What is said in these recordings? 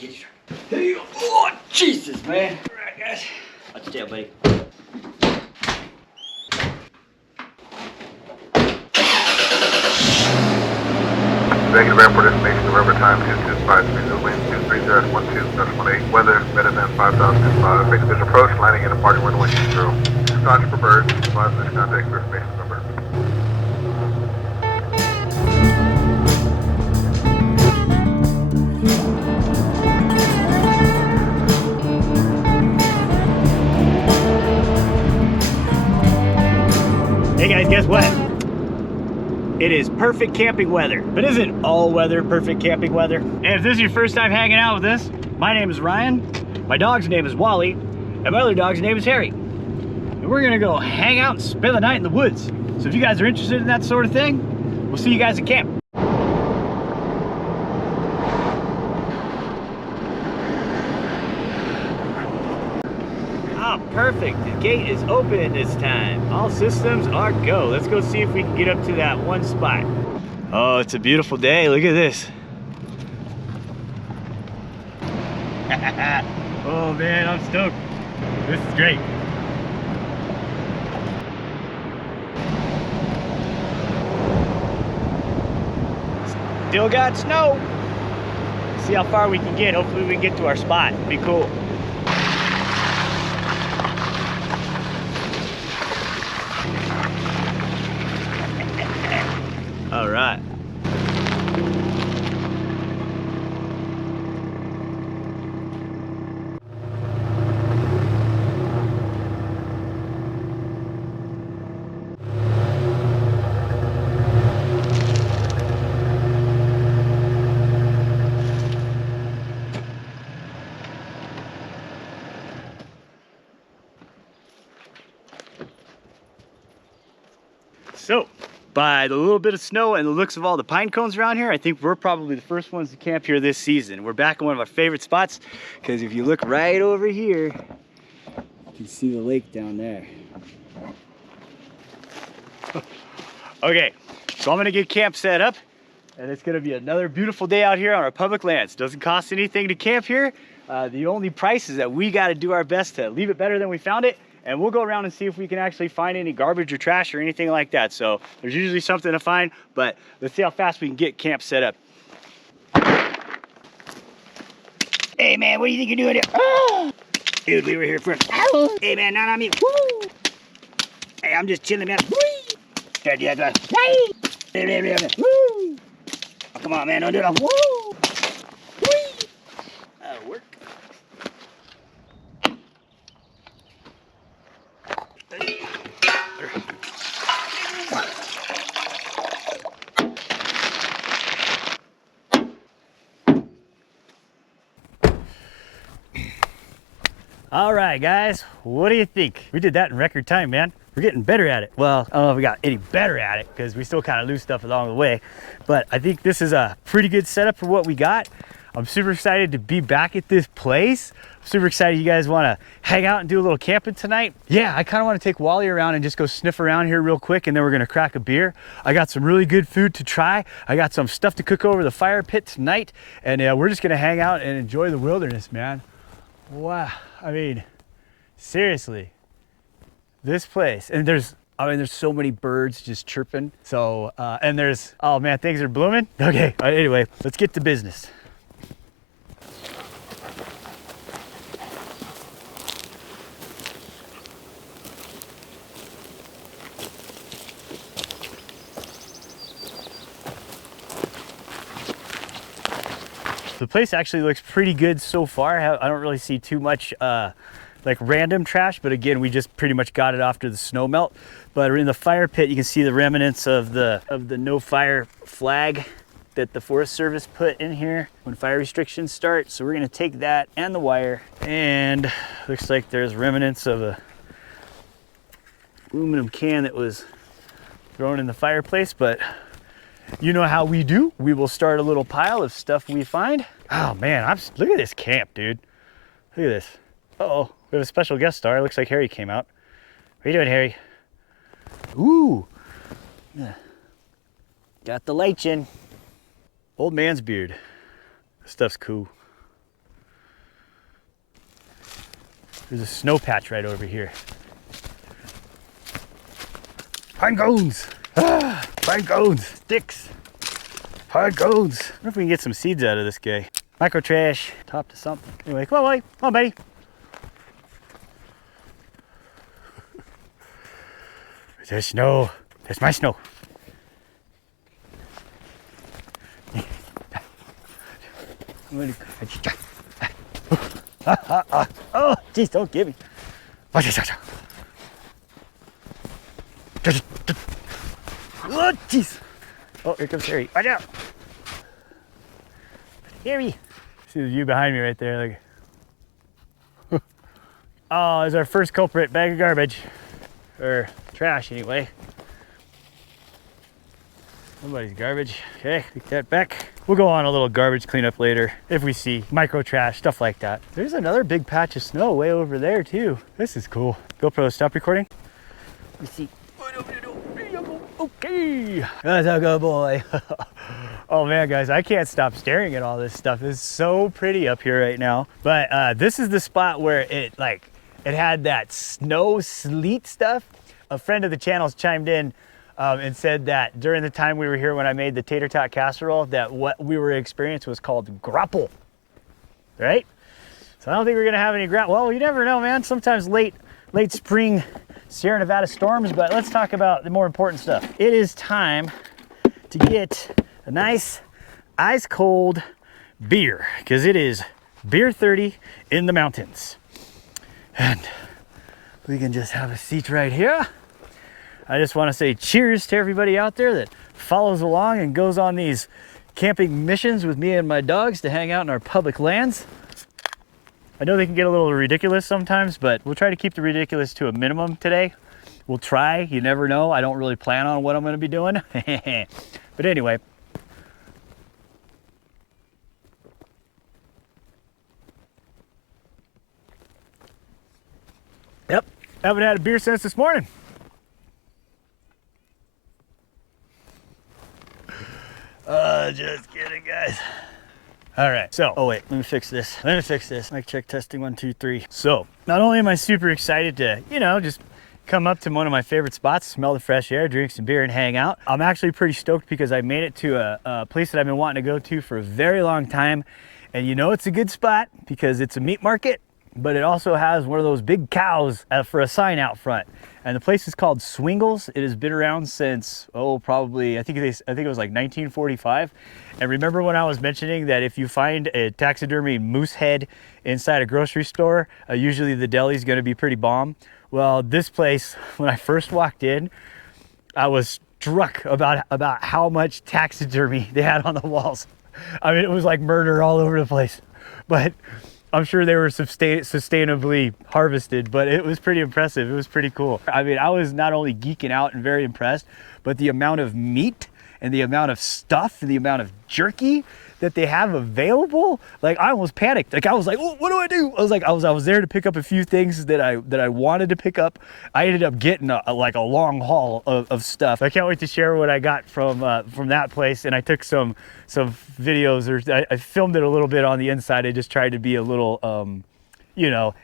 get you. There you go. Oh, Jesus, man. All right, guys. Watch your tail, buddy. Negative airport information, November time 225, wind 230.12.18, weather better than 5,005, fixed pitch approach, landing in departing runway 20. Scotch for birds, provide this contact for information number. Hey guys, guess what? It is perfect camping weather, but isn't all weather perfect camping weather? And if this is your first time hanging out with us, my name is Ryan, my dog's name is Wally, and my other dog's name is Harry. And we're gonna go hang out and spend the night in the woods. So if you guys are interested in that sort of thing, we'll see you guys at camp. Perfect, the gate is open this time. All systems are go. Let's go see if we can get up to that one spot. Oh, it's a beautiful day, look at this. Oh man, I'm stoked. This is great. Still got snow. See how far we can get. Hopefully we can get to our spot. It'd be cool. All right. So, by the little bit of snow and the looks of all the pine cones around here, I think we're probably the first ones to camp here this season. We're back in one of our favorite spots, because if you look right over here, you can see the lake down there. Okay, so I'm gonna get camp set up, and it's gonna be another beautiful day out here on our public lands. Doesn't cost anything to camp here. The only price is that we gotta do our best to leave it better than we found it. And we'll go around and see if we can actually find any garbage or trash or anything like that. So there's usually something to find, but let's see how fast we can get camp set up. Hey man, what do you think you're doing here? Oh! Dude, we were here first. Oh! Hey man, not on me. Woo! Hey, I'm just chilling, man. Woo! Woo! Oh, come on, man, don't do it. Woo! Woo! That'll work. All right, guys, what do you think? We did that in record time, man. We're getting better at it. Well, I don't know if we got any better at it because we still kind of lose stuff along the way, but I think this is a pretty good setup for what we got. I'm super excited to be back at this place. I'm super excited you guys want to hang out and do a little camping tonight. Yeah, I kind of want to take Wally around and just go sniff around here real quick, and then we're going to crack a beer. I got some really good food to try. I got some stuff to cook over the fire pit tonight, and we're just going to hang out and enjoy the wilderness, man. Wow, I mean, seriously, this place, and there's so many birds just chirping. So, and there's, oh man, things are blooming. Okay, anyway, let's get to business. The place actually looks pretty good so far. I don't really see too much like random trash, but again, we just pretty much got it after the snow melt. But in the fire pit, you can see the remnants of the no fire flag that the Forest Service put in here when fire restrictions start. So we're gonna take that and the wire, and looks like there's remnants of a aluminum can that was thrown in the fireplace, but you know how we do. We will start a little pile of stuff we find. Oh man, look at this camp, dude. Look at this. Uh-oh, we have a special guest star. Looks like Harry came out. What are you doing, Harry? Ooh. Got the lights in. Old man's beard. This stuff's cool. There's a snow patch right over here. Pine cones! Ah, pine cones! Sticks! Pine cones! I wonder if we can get some seeds out of this guy. Micro trash, top to something. Anyway, come on, Wally. Come on, buddy. There's snow. There's my snow. Oh, jeez, don't give me. Oh, jeez. Oh, here comes Harry. Watch out. Harry. See the view behind me right there. Like, oh, there's our first culprit. Bag of garbage. Or trash, anyway. Somebody's garbage. Okay, take that back. We'll go on a little garbage cleanup later if we see micro trash, stuff like that. There's another big patch of snow way over there too. This is cool. GoPro, stop recording. Let me see. Okay, that's a good boy. Oh man, guys, I can't stop staring at all this stuff. It's so pretty up here right now. But this is the spot where it had that snow sleet stuff. A friend of the channel's chimed in and said that during the time we were here when I made the tater tot casserole, that what we were experiencing was called grapple, right? So I don't think we're gonna have any grapple. Well, you never know, man. Sometimes late spring Sierra Nevada storms, but let's talk about the more important stuff. It is time to get a nice ice cold beer, because it is beer 30 in the mountains. And we can just have a seat right here. I just want to say cheers to everybody out there that follows along and goes on these camping missions with me and my dogs to hang out in our public lands. I know they can get a little ridiculous sometimes, but we'll try to keep the ridiculous to a minimum today. We'll try, you never know. I don't really plan on what I'm going to be doing. But anyway. Yep, haven't had a beer since this morning. Just kidding, guys. All right, so, oh wait, let me fix this. Mic check, testing, 1, 2, 3. So, not only am I super excited to, just come up to one of my favorite spots, smell the fresh air, drink some beer and hang out. I'm actually pretty stoked because I made it to a place that I've been wanting to go to for a very long time. And it's a good spot because it's a meat market, but it also has one of those big cows for a sign out front. And the place is called Swingles. It has been around since, probably, I think it was like 1945. And remember when I was mentioning that if you find a taxidermy moose head inside a grocery store, usually the deli is gonna be pretty bomb. Well, this place, when I first walked in, I was struck about how much taxidermy they had on the walls. I mean, it was like murder all over the place. But I'm sure they were sustainably harvested, but it was pretty impressive. It was pretty cool. I mean, I was not only geeking out and very impressed, but the amount of meat and the amount of stuff and the amount of jerky that they have available, like I almost panicked. Like I was like, oh, what do I do? I was there to pick up a few things that I wanted to pick up. I ended up getting a long haul of stuff. I can't wait to share what I got from that place. And I took some videos, or I filmed it a little bit on the inside. I just tried to be a little,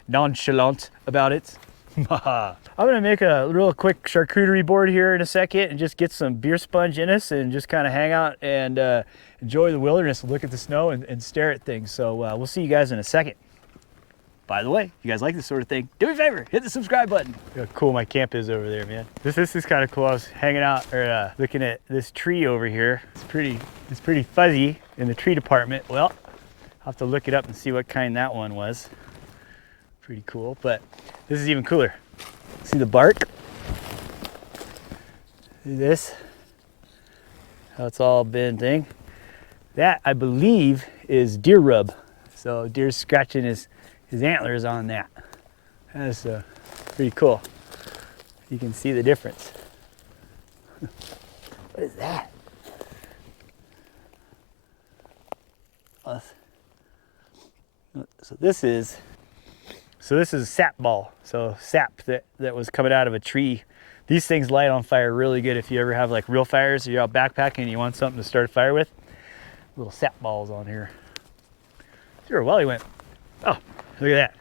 nonchalant about it. I'm gonna make a real quick charcuterie board here in a second and just get some beer sponge in us and just kind of hang out and enjoy the wilderness, look at the snow and stare at things. So we'll see you guys in a second. By the way, if you guys like this sort of thing, do me a favor, hit the subscribe button. Look how cool my camp is over there, man. This is kind of cool. I was hanging out or looking at this tree over here. It's pretty fuzzy in the tree department. Well, I'll have to look it up and see what kind that one was. Pretty cool, but this is even cooler. See the bark? See this? How it's all bending. That, I believe, is deer rub. So deer's scratching his antlers on that. That's pretty cool. You can see the difference. What is that? So this is a sap ball. So sap that was coming out of a tree. These things light on fire really good if you ever have like real fires, or you're out backpacking and you want something to start a fire with. Little sap balls on here. See where Wally went. Oh, look at that.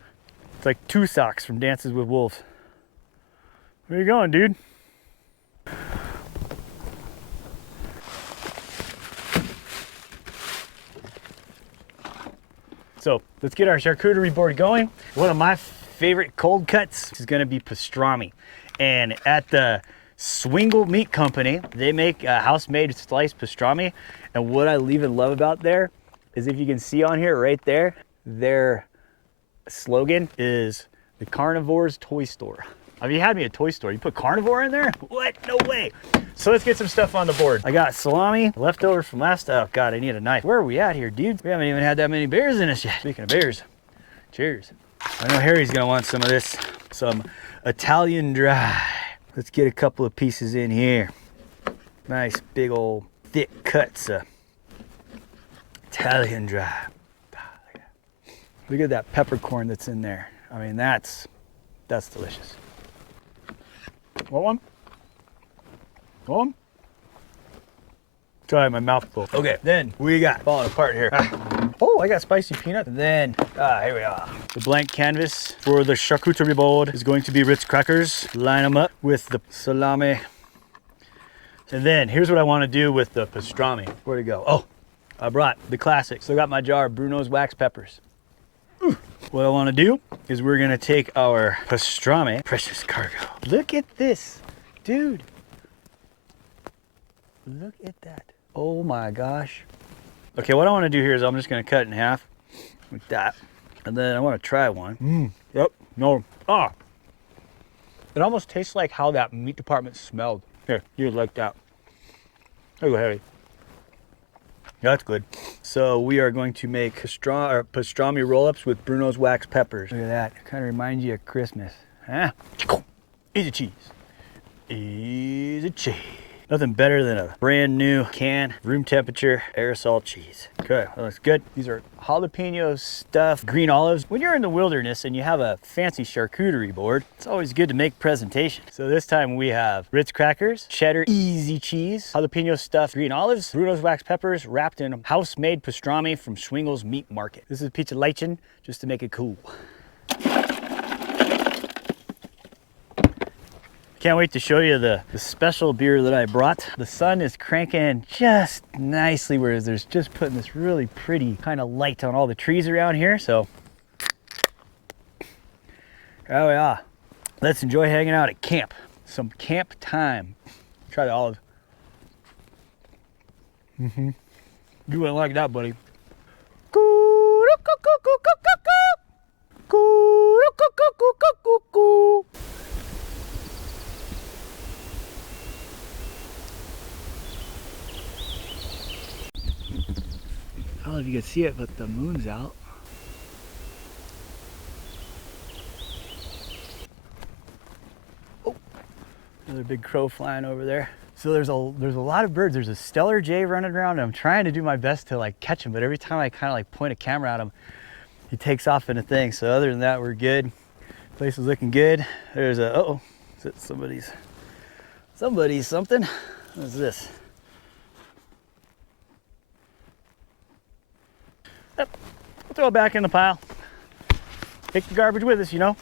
It's like 2 socks from Dances with Wolves. Where you going, dude? So let's get our charcuterie board going. One of my favorite cold cuts is gonna be pastrami. And at the Swingle Meat Company, they make a house-made sliced pastrami. And what I even love about there is, if you can see on here right there, their slogan is the Carnivore's Toy Store. Have you had me a toy store? You put carnivore in there? What? No way. So let's get some stuff on the board. I got salami, leftovers from last, oh God, I need a knife. Where are we at here, dude? We haven't even had that many bears in us yet. Speaking of bears, cheers. I know Harry's gonna want some of this, some Italian dry. Let's get a couple of pieces in here. Nice big old thick cuts of Italian dry. Look at that peppercorn that's in there. I mean, that's delicious. Want one? Want one? Sorry, my mouth full. Okay, then we got falling apart here. Oh, I got spicy peanut. And then, here we are. The blank canvas for the charcuterie board is going to be Ritz crackers. Line them up with the salami. And then here's what I want to do with the pastrami. Where'd it go? Oh, I brought the classic. So I got my jar of Bruno's wax peppers. What I want to do is we're going to take our pastrami, precious cargo. Look at this, dude. Look at that. Oh my gosh. Okay, what I want to do here is I'm just going to cut it in half like that. And then I want to try one. Yep. No. Ah. It almost tastes like how that meat department smelled. Here, you like that. There you go, Harry. That's good. So we are going to make pastrami roll-ups with Bruno's wax peppers. Look at that. It kind of reminds you of Christmas. Huh? Easy cheese. Easy cheese. Nothing better than a brand new can, room temperature, aerosol cheese. Okay, that looks good. These are jalapeno stuffed green olives. When you're in the wilderness and you have a fancy charcuterie board, it's always good to make presentation. So this time we have Ritz crackers, cheddar easy cheese, jalapeno stuffed green olives, Bruno's wax peppers wrapped in house-made pastrami from Schwingel's Meat Market. This is pizza lichen, just to make it cool. Can't wait to show you the special beer that I brought. The sun is cranking just nicely, whereas there's just putting this really pretty kind of light on all the trees around here. So, oh yeah, let's enjoy hanging out at camp. Some camp time. Try the olive. You wouldn't like that, buddy. I don't know if you can see it, but the moon's out. Oh, another big crow flying over there. So there's a lot of birds. There's a stellar jay running around, and I'm trying to do my best to like catch him, but every time I kind of like point a camera at him, he takes off in a thing. So other than that, we're good. Place is looking good. There's a, uh-oh, is it somebody's something? What's this? Yep, we'll throw it back in the pile. Take the garbage with us, you know.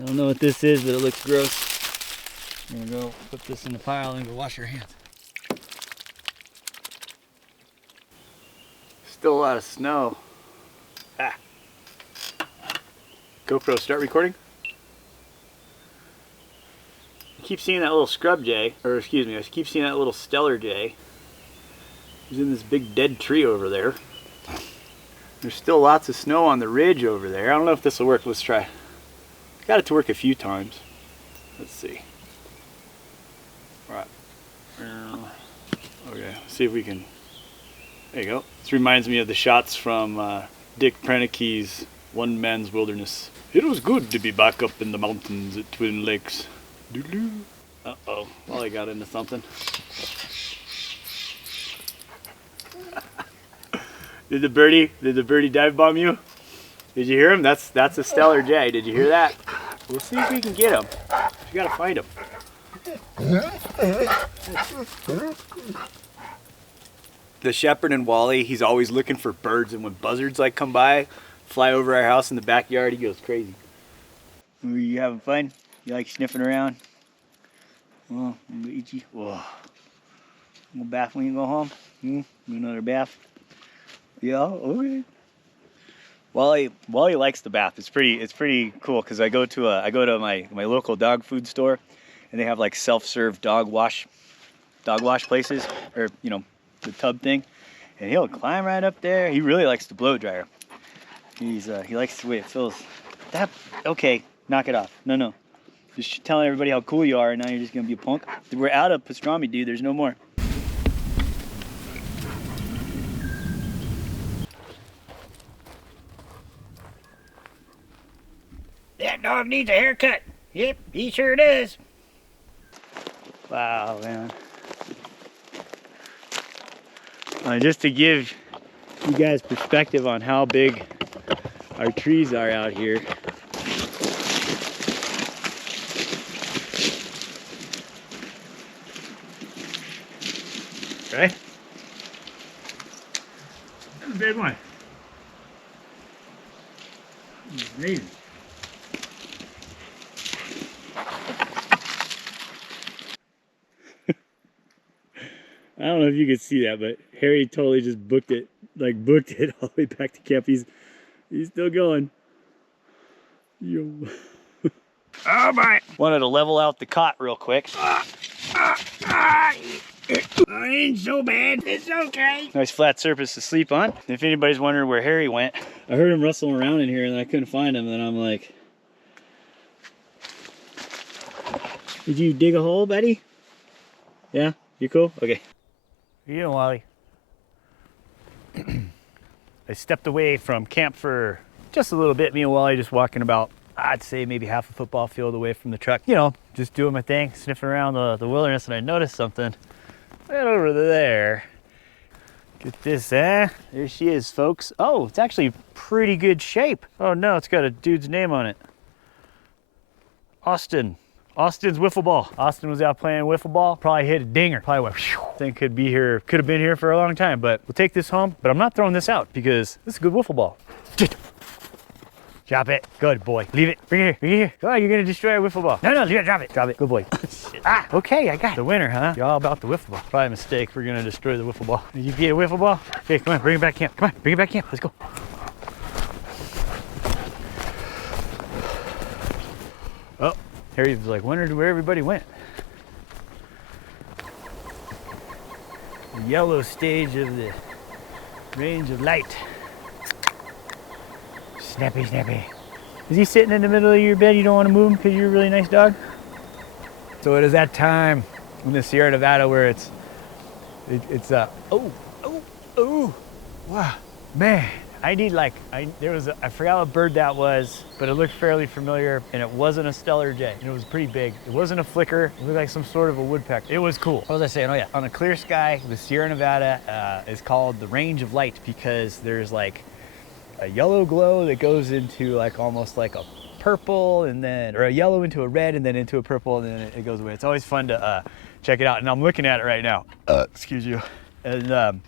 I don't know what this is, but it looks gross. I'm gonna go put this in the pile and go wash your hands. Still a lot of snow. Ah. GoPro, start recording. I keep seeing that little scrub jay, or excuse me, I keep seeing that little stellar jay. He's in this big dead tree over there. There's still lots of snow on the ridge over there. I don't know if this will work. Let's try. Got it to work a few times. Let's see. All right. Okay, see if we can. There you go. This reminds me of the shots from Dick Prenick's One Man's Wilderness. It was good to be back up in the mountains at Twin Lakes. Doodaloo. Uh-oh. Well, I got into something. Did the birdie dive bomb you? Did you hear him? That's a stellar jay. Did you hear that? We'll see if we can get him. We gotta find him. The shepherd and Wally, he's always looking for birds, and when buzzards like come by, fly over our house in the backyard, he goes crazy. You having fun? You like sniffing around? Well, I'm gonna eat you. Whoa. You gonna bath when you go home? Do another bath? Yeah, okay. Wally likes the bath. It's pretty cool because I go to my local dog food store, and they have like self-serve dog wash places, or the tub thing, and he'll climb right up there. He really likes the blow dryer. He likes the way it feels. Okay, knock it off. No. Just telling everybody how cool you are, and now you're just gonna be a punk. We're out of pastrami, dude. There's no more. That dog needs a haircut. Yep, he sure does. Wow, man. Just to give you guys perspective on how big our trees are out here. Right? That's a big one. Amazing. I don't know if you could see that, but Harry totally just booked it all the way back to camp. He's still going. Yo. Oh my! Wanted to level out the cot real quick. It ain't so bad. It's okay. Nice flat surface to sleep on. If anybody's wondering where Harry went, I heard him rustling around in here and I couldn't find him. And I'm like, did you dig a hole, buddy? Yeah? You cool? Okay. How you doing, Wally? I stepped away from camp for just a little bit. Me and Wally just walking about, I'd say maybe half a football field away from the truck. Just doing my thing, sniffing around the wilderness, and I noticed something right over there. Get this, There she is, folks. Oh, it's actually pretty good shape. Oh no, it's got a dude's name on it. Austin's wiffle ball. Austin was out playing wiffle ball. Probably hit a dinger. Probably went, whew. Thing could have been here for a long time, but we'll take this home. But I'm not throwing this out because this is a good wiffle ball. Drop it. Good boy. Leave it. Bring it here. Come on, you're gonna destroy a wiffle ball. No, leave it. Drop it. Drop it. Good boy. Okay, I got it. The winner, huh? You're all about the wiffle ball. Probably a mistake. We're gonna destroy the wiffle ball. Did you get a wiffle ball? Okay, come on, bring it back camp. Come on, bring it back camp. Let's go. Oh, Harry was like, wondered where everybody went. The yellow stage of the range of light. Snappy. Is he sitting in the middle of your bed? You don't want to move him because you're a really nice dog? So it is that time in the Sierra Nevada where it's wow, man. I forgot what bird that was, but it looked fairly familiar, and it wasn't a stellar jay. It was pretty big. It wasn't a flicker. It looked like some sort of a woodpecker. It was cool. What was I saying? Oh yeah, on a clear sky, the Sierra Nevada is called the range of light because there's like a yellow glow that goes into like almost like a purple, and then, or a yellow into a red, and then into a purple, and then it goes away. It's always fun to check it out, and I'm looking at it right now. Excuse you. And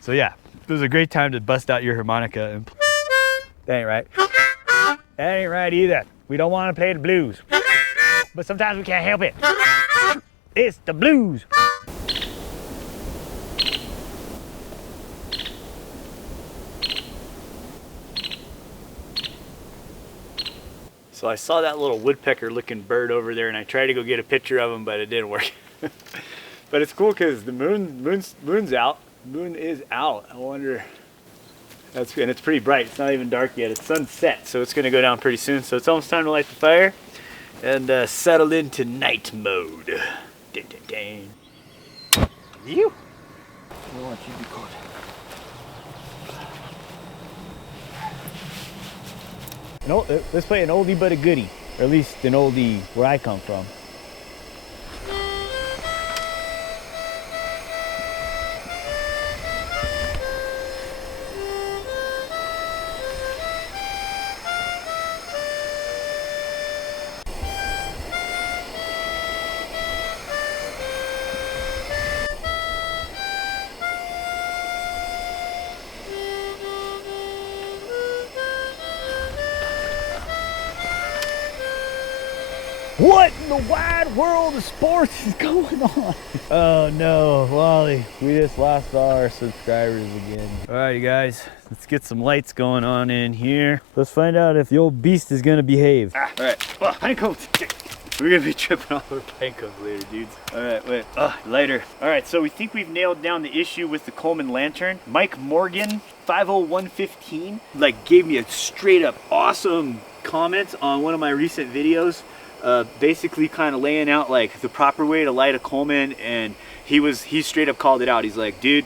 so yeah, it was a great time to bust out your harmonica. And that ain't right. That ain't right either. We don't want to play the blues, but sometimes we can't help it. It's the blues. So I saw that little woodpecker looking bird over there, and I tried to go get a picture of him, but it didn't work. But it's cool because the moon's out. Moon is out. I wonder, and it's pretty bright. It's not even dark yet. It's sunset, so it's gonna go down pretty soon. So it's almost time to light the fire and settle into night mode. Ding, ding, ding. You. I want you to be caught. No, let's play an oldie but a goodie, or at least an oldie where I come from. What in the wide world of sports is going on? Oh no, Wally, we just lost all our subscribers again. All right, you guys, let's get some lights going on in here. Let's find out if the old beast is gonna behave. All right, oh, pine cones. We're gonna be tripping all over pine cones later, dudes. All right, wait, lighter. All right, so we think we've nailed down the issue with the Coleman lantern. Mike Morgan, 50115, like gave me a straight up awesome comment on one of my recent videos. Basically kind of laying out like the proper way to light a Coleman, and he straight up called it out. He's like, dude,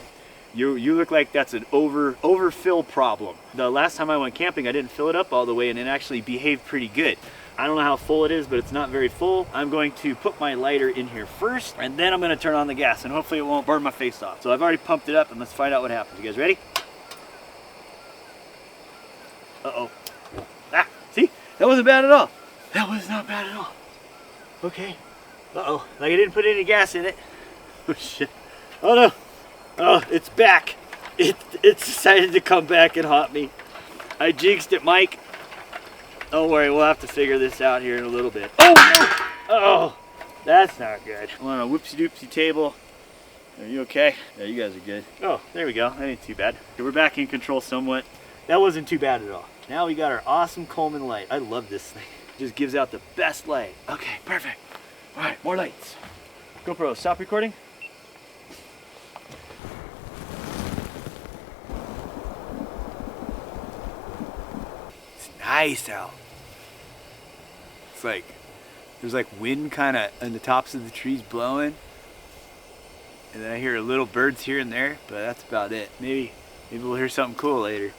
you look like that's an overfill problem. The last time I went camping, I didn't fill it up all the way, and it actually behaved pretty good. I don't know how full it is, but it's not very full. I'm going to put my lighter in here first, and then I'm going to turn on the gas, and hopefully it won't burn my face off. So I've already pumped it up, and let's find out what happens. You guys ready? Uh-oh. Ah, see? That wasn't bad at all. That was not bad at all. Okay. Uh-oh. Like I didn't put any gas in it. Oh, shit. Oh, no. Oh, it's back. It's decided to come back and haunt me. I jinxed it, Mike. Don't worry. We'll have to figure this out here in a little bit. Oh, no. Oh, that's not good. I'm on a whoopsie-doopsie table. Are you okay? Yeah, you guys are good. Oh, there we go. That ain't too bad. Okay, we're back in control somewhat. That wasn't too bad at all. Now we got our awesome Coleman light. I love this thing. Just gives out the best light. Okay, perfect. All right, more lights. GoPro, stop recording. It's nice out. It's like, there's like wind kind of on the tops of the trees blowing. And then I hear little birds here and there, but that's about it. Maybe we'll hear something cool later.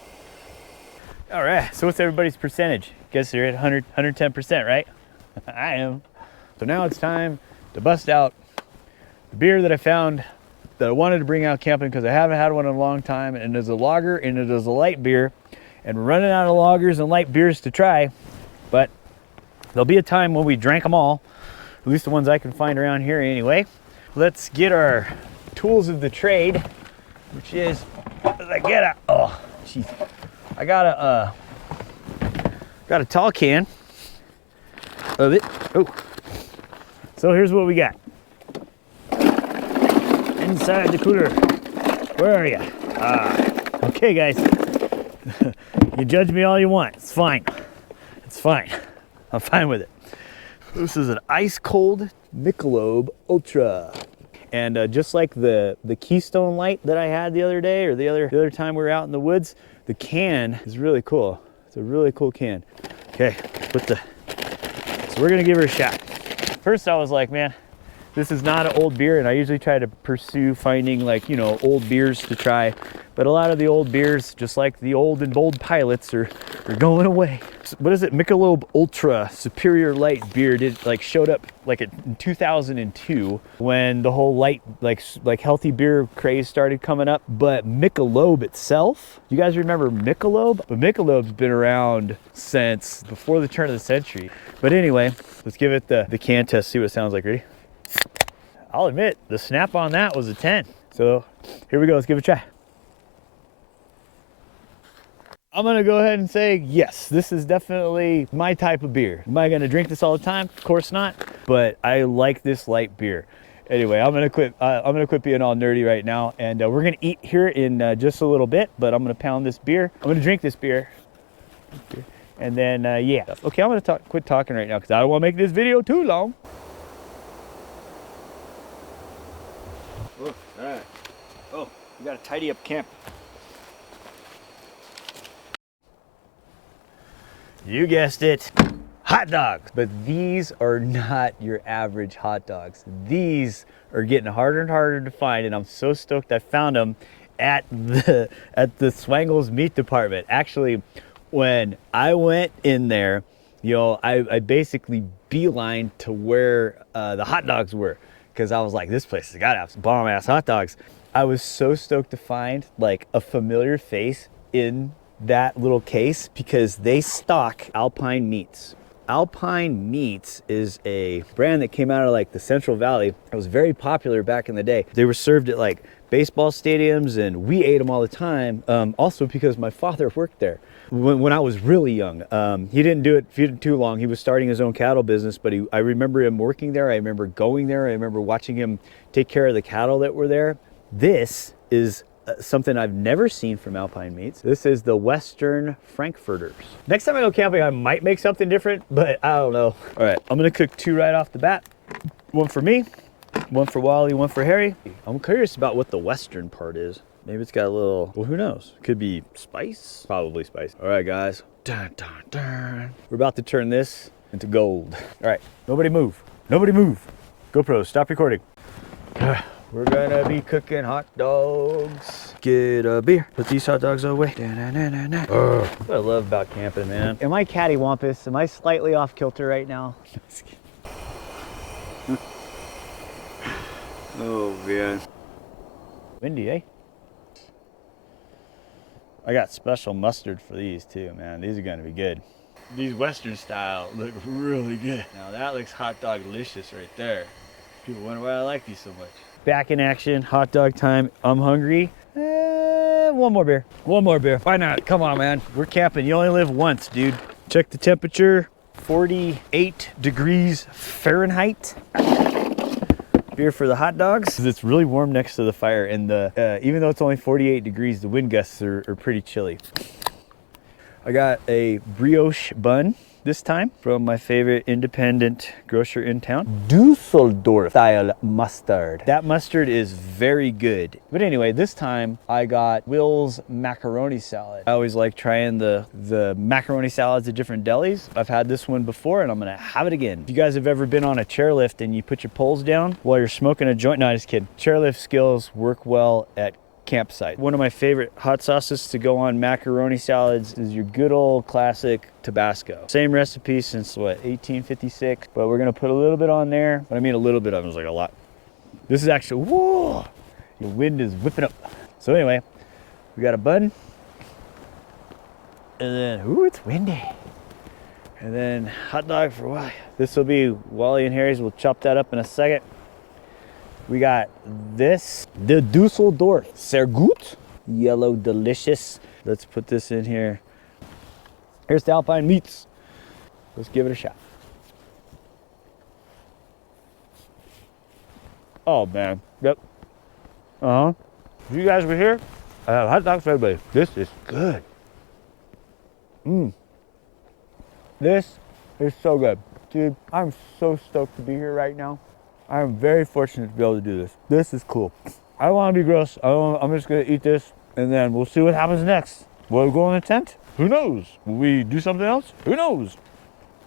All right, so what's everybody's percentage? Guess they're at 110%, right? I am. So now it's time to bust out the beer that I found that I wanted to bring out camping because I haven't had one in a long time, and it is a lager and it is a light beer, and we're running out of lagers and light beers to try, but there'll be a time when we drank them all, at least the ones I can find around here anyway. Let's get our tools of the trade, which is, I got a tall can of it. Oh, so here's what we got inside the cooler. Where are you? Okay, guys. You judge me all you want. It's fine. It's fine. I'm fine with it. This is an ice cold Michelob Ultra. And just like the Keystone light that I had the other day, or the other time we were out in the woods, the can is really cool. It's a really cool can. Okay, so we're gonna give her a shot. First I was like, man, this is not an old beer, and I usually try to pursue finding like, you know, old beers to try. But a lot of the old beers, just like the old and bold pilots, are going away. What is it? Michelob Ultra Superior Light Beer showed up like in 2002 when the whole light like healthy beer craze started coming up. But Michelob itself, you guys remember Michelob? But Michelob's been around since before the turn of the century. But anyway, let's give it the can test, see what it sounds like. Ready? I'll admit the snap on that was a 10. So here we go. Let's give it a try. I'm gonna go ahead and say, yes, this is definitely my type of beer. Am I gonna drink this all the time? Of course not, but I like this light beer. Anyway, I'm gonna quit being all nerdy right now, and we're gonna eat here in just a little bit, but I'm gonna pound this beer. I'm gonna drink this beer. And then, yeah. Okay, I'm gonna quit talking right now because I don't wanna make this video too long. Oh, all right. Oh, we gotta tidy up camp. You guessed it, hot dogs. But these are not your average hot dogs. These are getting harder and harder to find, and I'm so stoked I found them at the Swangles meat department. Actually, when I went in there, you know, I basically beelined to where the hot dogs were, because I was like, this place has got to have some bomb ass hot dogs. I was so stoked to find like a familiar face in that little case because they stock Alpine Meats. Alpine Meats is a brand that came out of like the Central Valley. It was very popular back in the day. They were served at like baseball stadiums, and we ate them all the time. Also because my father worked there when I was really young. He didn't do it for too long. He was starting his own cattle business, but I remember him working there. I remember going there. I remember watching him take care of the cattle that were there. This is something I've never seen from Alpine Meats. This is the Western Frankfurters. Next time I go camping, I might make something different, but I don't know. All right, I'm gonna cook 2 right off the bat. One for me, one for Wally, one for Harry. I'm curious about what the Western part is. Maybe it's got a little, well, who knows? Could be spice, probably spice. All right, guys. Dun, dun, dun. We're about to turn this into gold. All right, nobody move. Nobody move. GoPro, stop recording. We're gonna be cooking hot dogs. Get a beer. Put these hot dogs away. That's what I love about camping, man. Am I cattywampus? Am I slightly off kilter right now? Oh, man. Windy, eh? I got special mustard for these too, man. These are gonna be good. These Western style look really good. Now that looks hot dog delicious right there. People wonder why I like these so much. Back in action, hot dog time. I'm hungry. One more beer. One more beer. Why not? Come on, man. We're camping. You only live once, dude. Check the temperature. 48 degrees Fahrenheit. Beer for the hot dogs. It's really warm next to the fire, and even though it's only 48 degrees, the wind gusts are pretty chilly. I got a brioche bun this time from my favorite independent grocer in town. Dusseldorf style mustard. That mustard is very good. But anyway, this time I got Will's macaroni salad. I always like trying the macaroni salads at different delis. I've had this one before and I'm gonna have it again. If you guys have ever been on a chairlift and you put your poles down while you're smoking a joint, no, just kidding. Chairlift skills work well at campsite. One of my favorite hot sauces to go on macaroni salads is your good old classic Tabasco. Same recipe since what, 1856, but we're gonna put a little bit on there. But I mean a little bit of it, was like a lot. This is actually, whoa, the wind is whipping up. So anyway, we got a bun, and then, ooh, it's windy. And then hot dog for Wally. This will be Wally and Harry's. We'll chop that up in a second. We got this, the Dusseldorf sehr gut, yellow delicious. Let's put this in here. Here's the Alpine Meats. Let's give it a shot. Oh man, yep. If you guys were here, I have hot dogs for everybody. This is good. This is so good. Dude, I'm so stoked to be here right now. I'm very fortunate to be able to do this. This is cool. I don't want to be gross. I'm just going to eat this, and then we'll see what happens next. Will we go in a tent? Who knows? Will we do something else? Who knows?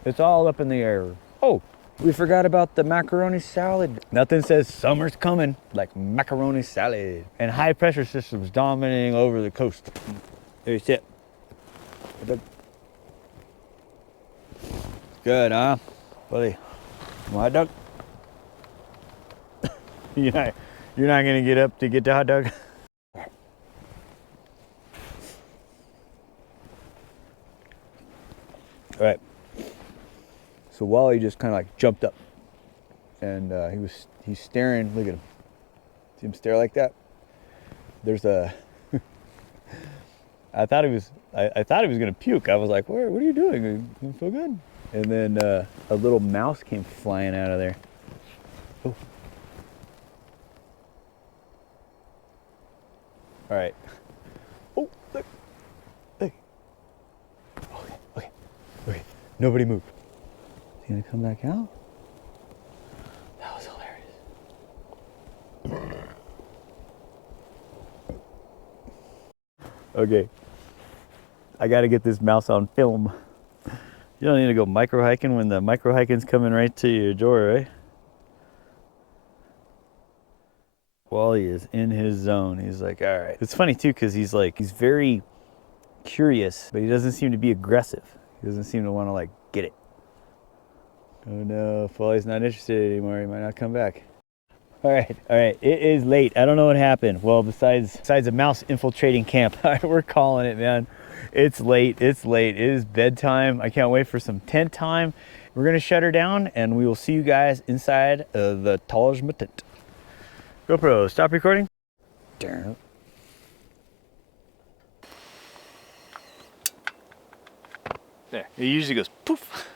It's all up in the air. Oh, we forgot about the macaroni salad. Nothing says summer's coming like macaroni salad. And high pressure systems dominating over the coast. There you sit. Good, huh? Buddy, hot dog? You're not gonna get up to get the hot dog? All right. So Wally just kind of like jumped up, and he's staring. Look at him. See him stare like that? There's a. I thought he was gonna puke. I was like, what are you doing? You feel good? And then a little mouse came flying out of there. Oh. All right. Oh, look. Look. Okay. Nobody move. Is he gonna come back out? That was hilarious. Okay. I gotta get this mouse on film. You don't need to go micro hiking when the micro hiking's coming right to your door, right? Wally is in his zone. He's like, all right. It's funny too, because he's very curious, but he doesn't seem to be aggressive. He doesn't seem to want to like get it. Oh no, if Wally's not interested anymore, he might not come back. All right. It is late. I don't know what happened. Well, besides a mouse infiltrating camp, we're calling it, man. It's late. It is bedtime. I can't wait for some tent time. We're gonna shut her down, and we will see you guys inside the Taj tent. GoPro, stop recording. There, it usually goes poof.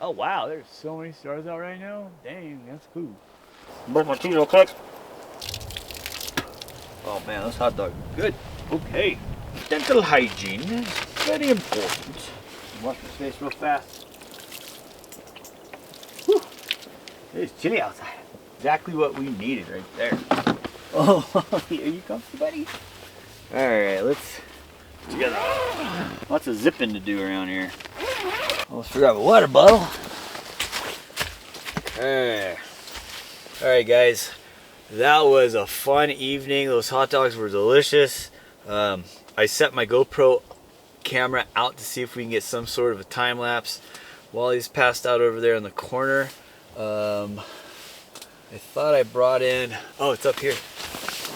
Oh wow, there's so many stars out right now. Dang, that's cool. Brush my teeth real quick. Oh man, those hot dogs are good. Okay, dental hygiene is very important. Wash my face real fast. Whew. It's chilly outside. Exactly what we needed right there. Oh, are you comfy, buddy? All right, let's together. Lots of zipping to do around here. Let's figure out a water bottle. All right, guys. That was a fun evening. Those hot dogs were delicious. I set my GoPro camera out to see if we can get some sort of a time lapse. Wally's passed out over there in the corner. I thought I brought in, oh, it's up here.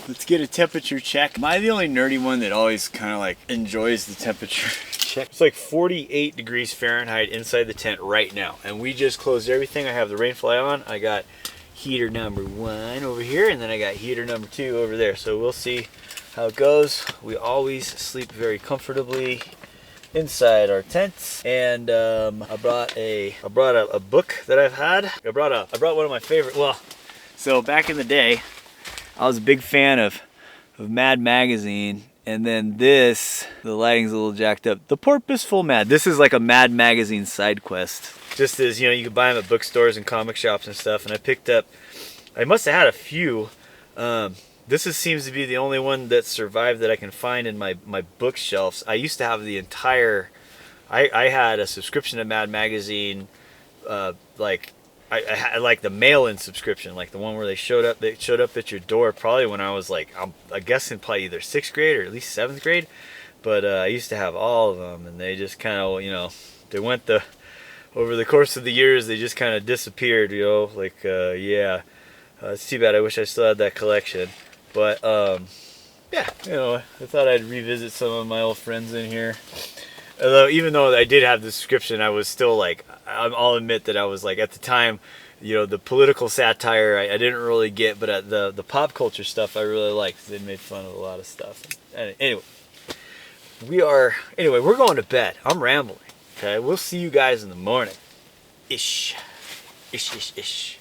Let's get a temperature check. Am I the only nerdy one that always kind of like enjoys the temperature check? It's like 48 degrees Fahrenheit inside the tent right now. And we just closed everything. I have the rainfly on. I got heater number 1 over here, and then I got heater number 2 over there. So we'll see how it goes. We always sleep very comfortably inside our tents. And I brought a book that I've had. I brought one of my favorite, well, so back in the day, I was a big fan of Mad Magazine, and then this, the lighting's a little jacked up. The Purposeful Mad. This is like a Mad Magazine side quest. Just as, you know, you can buy them at bookstores and comic shops and stuff, and I picked up, I must have had a few. Seems to be the only one that survived that I can find in my bookshelves. I used to have the entire, I had a subscription to Mad Magazine, I had like the mail-in subscription, like the one where they showed up at your door probably when I was like, I'm guessing probably either 6th grade or at least 7th grade. But I used to have all of them, and they just kind of, you know, they went over the course of the years, they just kind of disappeared, you know, like, yeah. It's too bad, I wish I still had that collection. But, yeah, you know, I thought I'd revisit some of my old friends in here. Although, even though I did have the subscription, I was still like, I'll admit that I was like, at the time, you know, the political satire I didn't really get, but the pop culture stuff I really liked. They made fun of a lot of stuff. Anyway, we're going to bed. I'm rambling. Okay, we'll see you guys in the morning. Ish. Ish, ish, ish.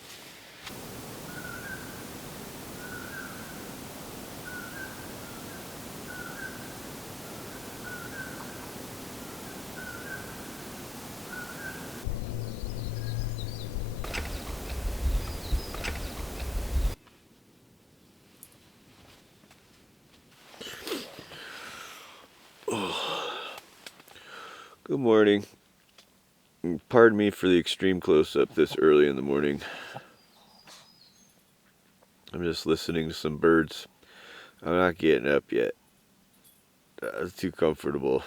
Good morning. Pardon me for the extreme close-up this early in the morning. I'm just listening to some birds. I'm not getting up yet. It's too comfortable.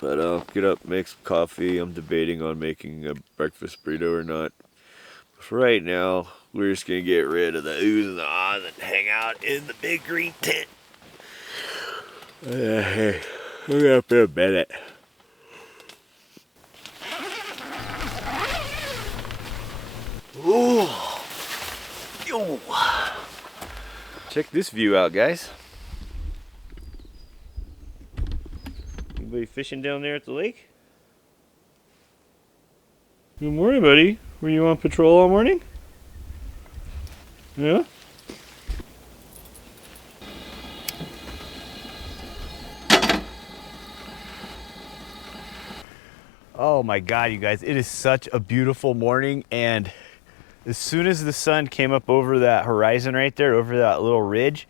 But I'll get up, make some coffee. I'm debating on making a breakfast burrito or not. But for right now, we're just going to get rid of the oohs and the ahs and hang out in the big green tent. Hey, we're going to put a minute. Ooh. Yo. Check this view out, guys. Anybody fishing down there at the lake? Good morning, buddy. Were you on patrol all morning? Yeah? Oh my God, you guys, it is such a beautiful morning, and as soon as the sun came up over that horizon right there, over that little ridge,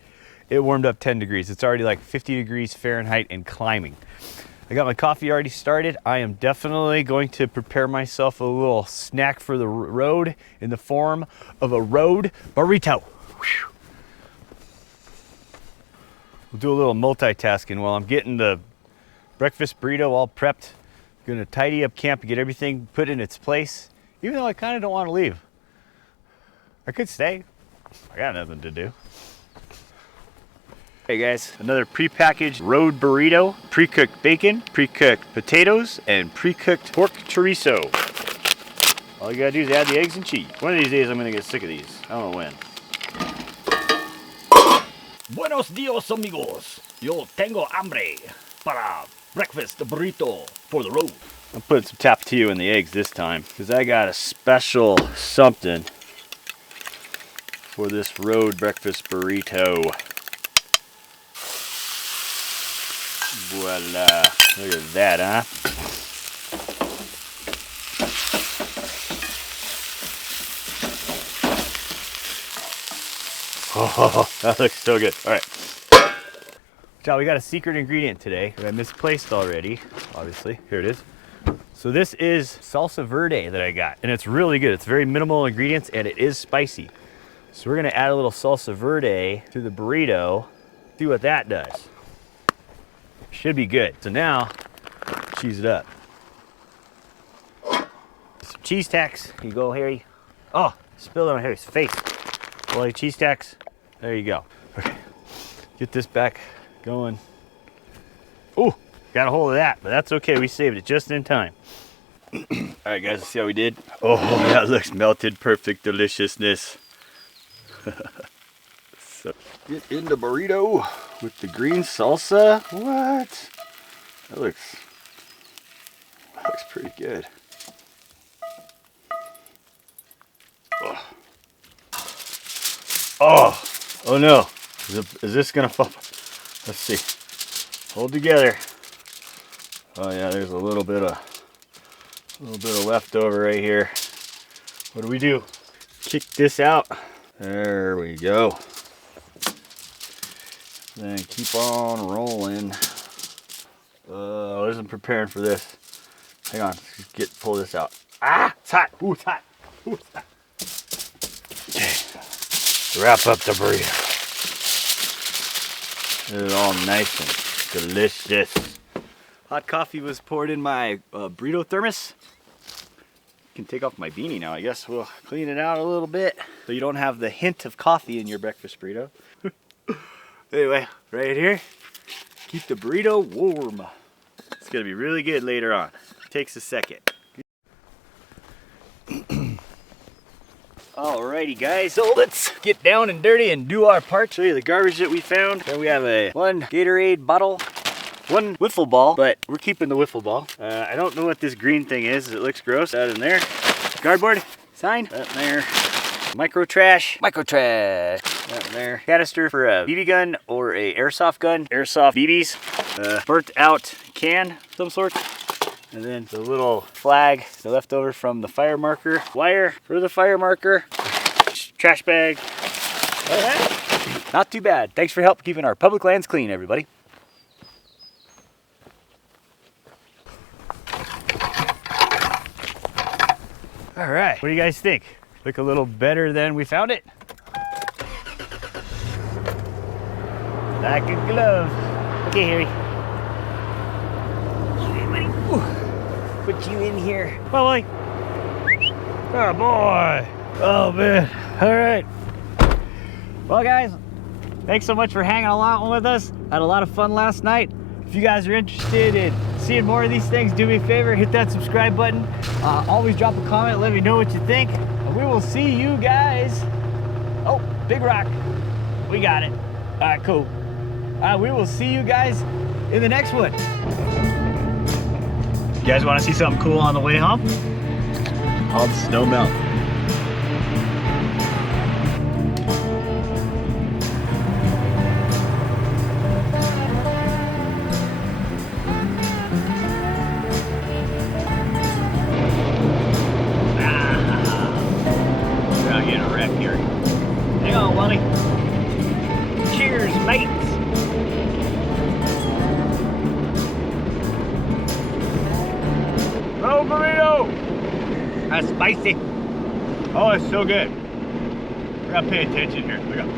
it warmed up 10 degrees. It's already like 50 degrees Fahrenheit and climbing. I got my coffee already started. I am definitely going to prepare myself a little snack for the road in the form of a road burrito. Whew. We'll do a little multitasking while I'm getting the breakfast burrito all prepped. I'm gonna tidy up camp and get everything put in its place, even though I kind of don't want to leave. I could stay. I got nothing to do. Hey guys, another pre-packaged road burrito, pre-cooked bacon, pre-cooked potatoes, and pre-cooked pork chorizo. All you gotta do is add the eggs and cheese. One of these days I'm gonna get sick of these. I don't know when. Buenos dias, amigos. Yo tengo hambre para breakfast burrito for the road. I'm putting some tapatio in the eggs this time because I got a special something for this road breakfast burrito. Voila. Look at that, huh? Oh, that looks so good. All right. So we got a secret ingredient today that I misplaced already, obviously. Here it is. So this is salsa verde that I got, and it's really good. It's very minimal ingredients, and it is spicy. So we're gonna add a little salsa verde to the burrito, see what that does. Should be good. So now, cheese it up. Some cheese tacks. Here you go, Harry. Oh, spilled it on Harry's face. Well, cheese tacks. There you go. Okay, get this back going. Oh, got a hold of that, but that's okay. We saved it just in time. All right, guys, let's see how we did. Oh, that looks melted, perfect deliciousness. So, get in the burrito with the green salsa. What? That looks pretty good. Oh no. Is this gonna fall? Let's see. Hold together. Oh yeah, there's a little bit of leftover right here. What do? Kick this out. There we go. Then keep on rolling. I wasn't preparing for this. Hang on, let's pull this out. Ah, it's hot. Ooh, it's hot. Ooh, it's hot. Okay. Wrap up the burrito. It's all nice and delicious. Hot coffee was poured in my burrito thermos. Can take off my beanie now. I guess we'll clean it out a little bit so you don't have the hint of coffee in your breakfast burrito. Anyway, right here, keep the burrito warm. It's gonna be really good later on. Takes a second. Alririghty guys, so let's get down and dirty and do our part. Show you the garbage that we found. Then we have one Gatorade bottle, one wiffle ball, but we're keeping the wiffle ball. I don't know what this green thing is. It looks gross. That in there. Cardboard sign. That in there. Micro trash. That in there. Canister for a BB gun or a airsoft gun. Airsoft BBs. Burnt out can of some sort. And then the little flag, the leftover from the fire marker. Wire for the fire marker. Trash bag. Alright. Not too bad. Thanks for help keeping our public lands clean, everybody. All right, what do you guys think? Look a little better than we found it? Like a glove. Okay, Harry. Okay, buddy. Ooh. Put you in here. Well, like. Oh, boy. Oh, man. All right. Well, guys, thanks so much for hanging along with us. Had a lot of fun last night. If you guys are interested in seeing more of these things, do me a favor, hit that subscribe button. Always drop a comment, let me know what you think. And we will see you guys. Oh, big rock. We got it. All right, cool. We will see you guys in the next one. You guys want to see something cool on the way home? All the snow melt. Hang on, Wally. Cheers, mates. Oh, burrito. That's spicy. Oh, it's so good. We gotta pay attention here. Look up.